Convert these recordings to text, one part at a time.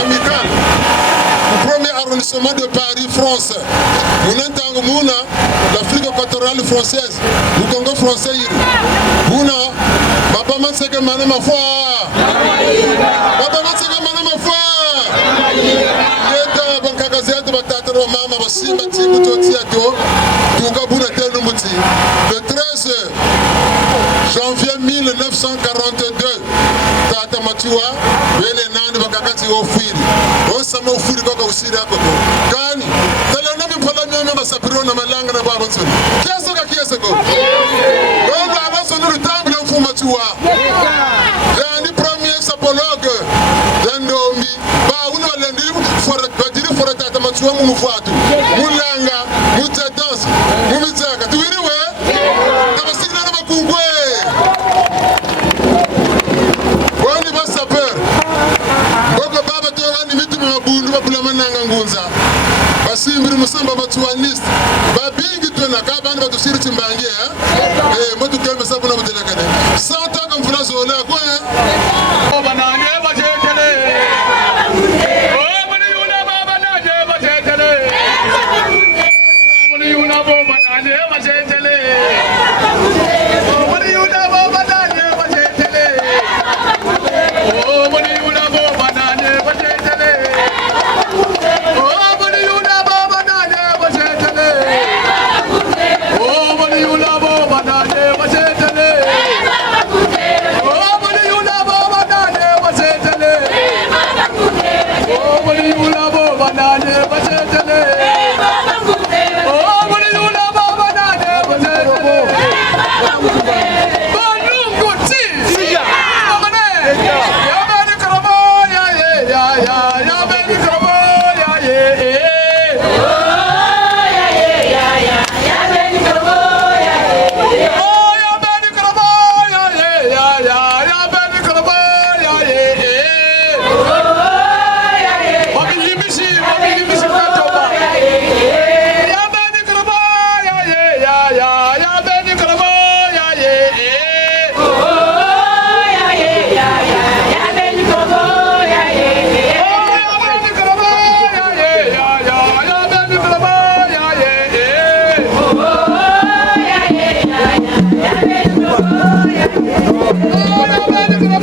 Amicale, le premier arrondissement de Paris, France. Mouna, l'Afrique équatoriale française, le Congo français. Mouna, Papa Manseke Manama Foi. Papa Manseke Manama Foi. Yeta Bankagazet, Batataro Mama, Basimba, Timototiato, Tunga Telu Muti. Le 13 janvier 1942, Tata Matua, Belenani Bakakati Ofiri, Osama Ofiri Kaka Usiri Akoko. Kani, Talanami Palamiama Masapirona Malanga na Babanson. Kiasaka Kiasako. On a avancé le temps de Fumatua. L'année première sapologue, l'andomi, Baouno Lendi, Badiri for Tata Matua Mufatu, Mulanga, Mutadas, Mumitaka. Tu veux dire, Tabasigna Makungwe. Basimbiri musamba matuanist babingi tona kabani batusiri timbangi motu kelme sabu na mutelekane santa kam France ola kwa banane bajetele bani yuna banane bajetele bani yuna banane bajetele bani yuna banane bajetele bani yuna banane bajetele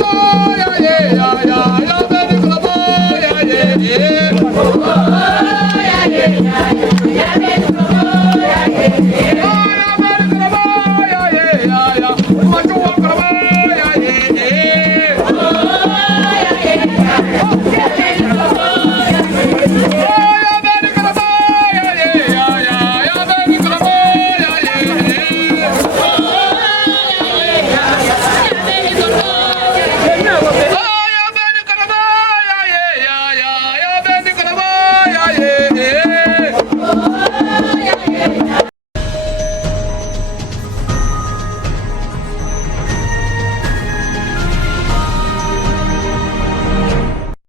Oh,